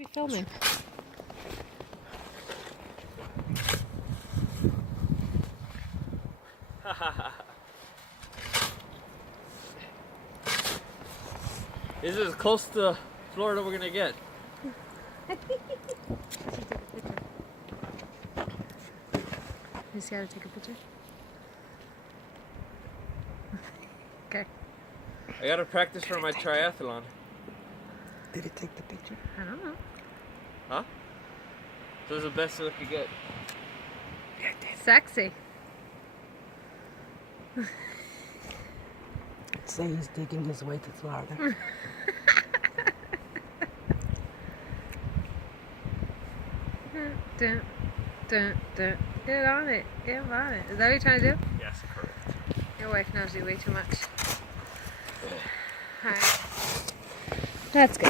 be filming. This is as close to Florida we're gonna get. You see how to take a picture? Okay. I gotta practice for my triathlon. Did it take the picture? I don't know. Huh? So it's the best we could get. Yeah, it did. Sexy. Say he's digging his way to Florida. Dun, dun, dun. Get on it. Get on it. Is that what you're trying to do? Yes, correct. Your wife knows you way too much. Alright. That's good.